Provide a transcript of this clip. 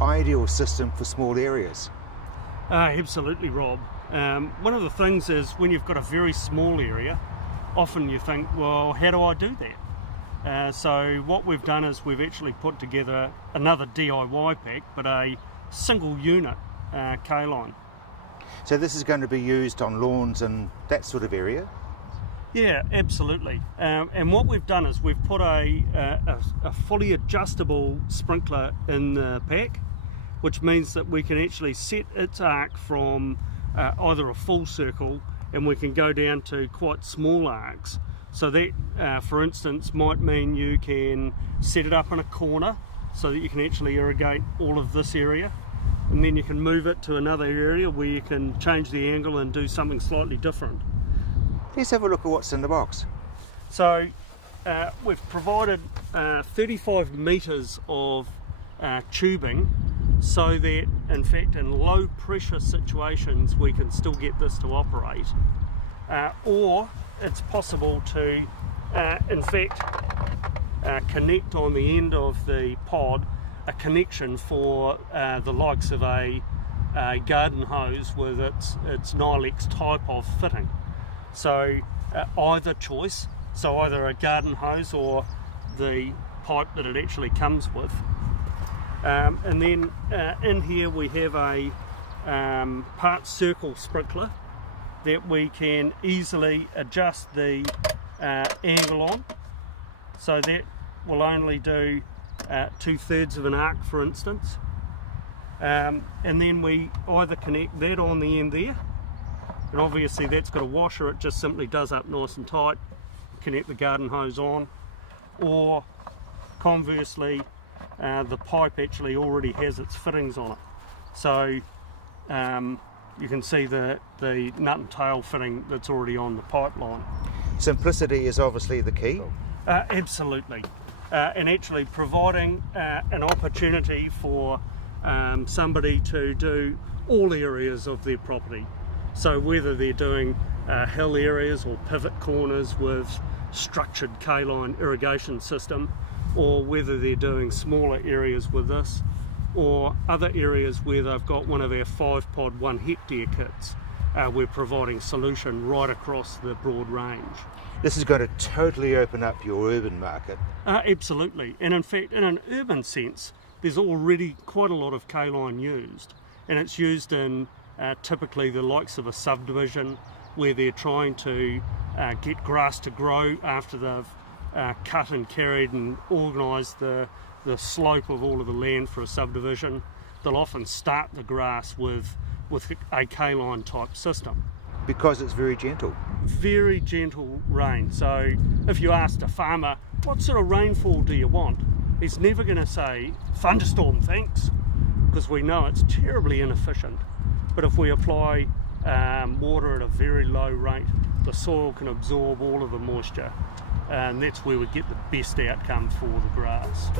ideal system for small areas. Absolutely, Rob. One of the things is when you've got a very small area, often you think, well, how do I do that? So what we've done is we've actually put together another DIY pack, but a single unit K-line. So this is going to be used on lawns and that sort of area? Yeah, absolutely. And what we've done is we've put a fully adjustable sprinkler in the pack, which means that we can actually set its arc from either a full circle, and we can go down to quite small arcs. So that, for instance, might mean you can set it up in a corner so that you can actually irrigate all of this area, and then you can move it to another area where you can change the angle and do something slightly different. Let's have a look at what's in the box. So we've provided 35 metres of tubing, so that in fact in low pressure situations we can still get this to operate, or it's possible to in fact connect on the end of the pod a connection for the likes of a garden hose with its Nilex type of fitting. So either choice, so either a garden hose or the pipe that it actually comes with. And then in here we have a part circle sprinkler that we can easily adjust the angle on, so that will only do 2/3 of an arc, for instance. And then we either connect that on the end there, and obviously that's got a washer, it just simply does up nice and tight, connect the garden hose on, or conversely the pipe actually already has its fittings on it. So you can see the nut and tail fitting that's already on the pipeline. Simplicity is obviously the key. Absolutely. And actually providing an opportunity for somebody to do all areas of their property. So whether they're doing hill areas or pivot corners with structured K-line irrigation system, or whether they're doing smaller areas with this, or other areas where they've got one of our 5-pod 1 hectare kits, we're providing solution right across the broad range. This is going to totally open up your urban market. Absolutely, and in fact in an urban sense there's already quite a lot of K-line used, and it's used in typically the likes of a subdivision where they're trying to get grass to grow after they've cut and carried and organised the slope of all of the land for a subdivision. They'll often start the grass with a K-line type system. Because it's very gentle. Very gentle rain. So if you asked a farmer, what sort of rainfall do you want? He's never going to say, thunderstorm thanks, because we know it's terribly inefficient. But if we apply water at a very low rate, the soil can absorb all of the moisture, and that's where we get the best outcome for the grass.